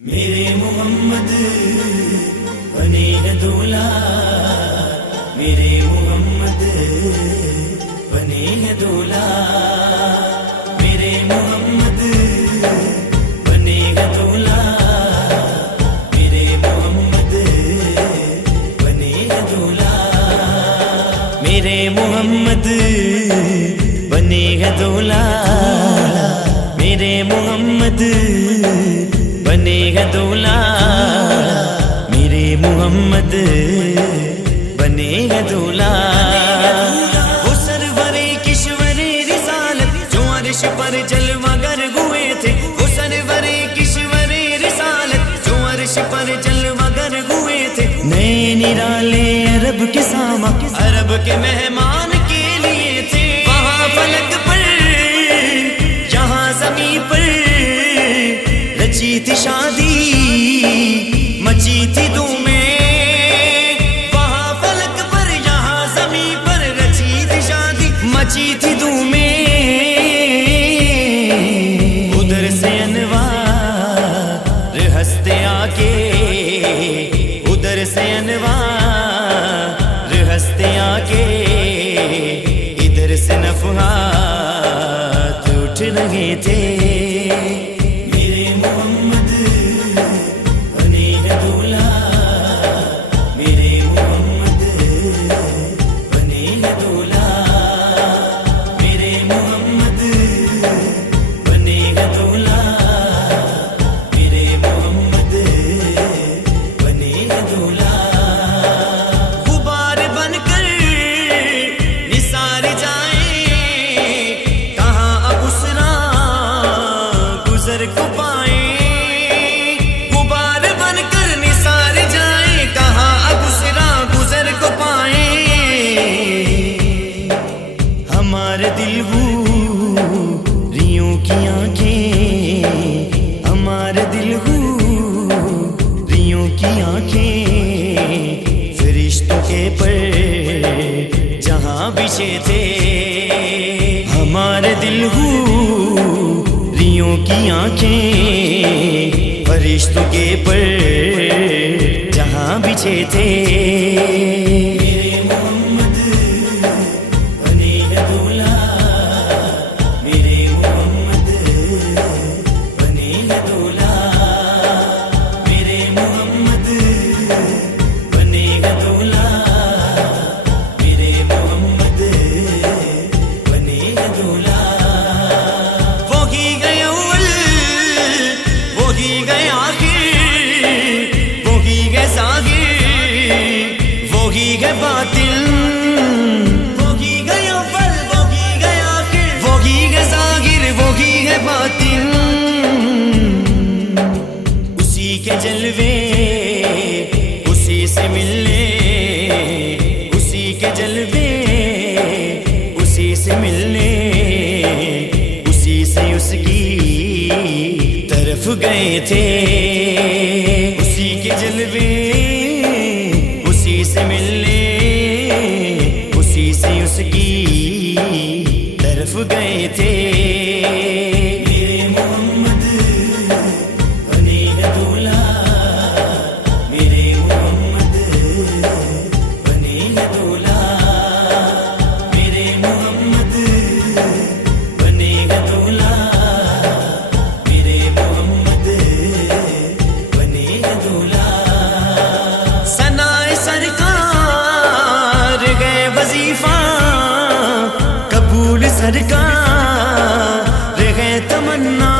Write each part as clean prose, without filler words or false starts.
میرے محمد بنے گا دولا، میرے محمد بنے گا دولا، میرے محمد بنے گا دولا، میرے محمد بنے گا دولا، میرے محمد بنے گا دولا، میرے محمد بنے گا دولا، میرے محمد بنے گا دولا۔ وہ سرور کشور رسالت جو عرش پر جلوہ گر ہوئے تھے، وہ سرور کشور رسالت جو عرش پر جلوہ گر ہوئے تھے، نئے نرالے عرب کے ساما عرب کے مہمان کے لیے تھے، وہاں فلک پر یہاں زمین پر رچی تھی شادی، مچی تھی دھومیں، وہاں فلک پر یہاں زمین پر رچی تھی شادی، مچی تھی دھومیں، ادھر سے انوار ہنستے آ کے، ادھر سے انوار ہنستے آ کے، ادھر سے نفحات اٹھ رہے تھے۔ کو پائیں غبار بن کر نثار جائیں، کہاں اب اسرا گزر کو پائیں، ہمارے دل ریوں کی آنکھیں، ہمارے دل ریوں کی آنکھیں، فرشتوں کے پر جہاں بچھے تھے، ہمارے دل ریوں کی آنکھیں، فرشتوں کے پر جہاں بچھے تھے۔ میرے محمد بنے گا دولا، میرے محمد بنے گا دولا، میرے محمد بنے گا دولا، میرے محمد بنے گا دولا۔ وہی گئے آخر، وہی گئے ظاہر، وہی گئے باطن، وہی گئے اول، وہی گئے آخر، وہی گئے ظاہر، وہی گئے باطن، اسی کے جلوے اسی سے ملنے، اسی کے جلوے اسی سے ملنے، اسی سے اس کی طرف گئے تھے، اسی کے جلوے اسی سے ملنے، اسی سے اس کی طرف گئے تھے۔ میرے محمد بنے گا دولا، میرے محمد بنے گا دولا، میرے محمد بنے گا دولا، میرے محمد بنے گا دولا۔ ثنائے سرکار گئے وظیفہ قبول، سرکار گئے تمنا،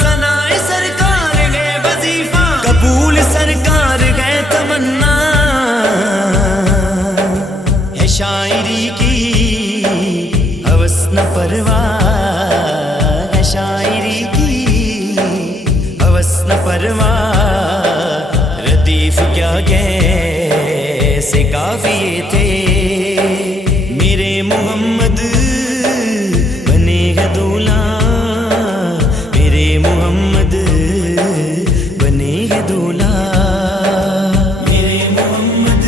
ثنائے سرکار گئے وظیفہ قبول، سرکار گئے تمنا، ہے شاعری کی ہوس نہ پرواہ، ہے شاعری کی ہوس نہ پرواہ، ردیف کیا کیسے قافیے تھے، میرے محمد بنے گا دولا، میرے محمد بنے گا دولا، میرے محمد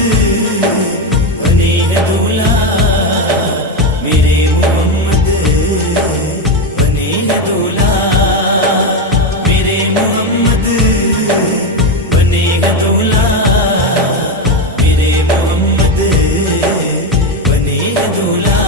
بنے گا دولا، میرے محمد بنے گا دولا، میرے محمد دولا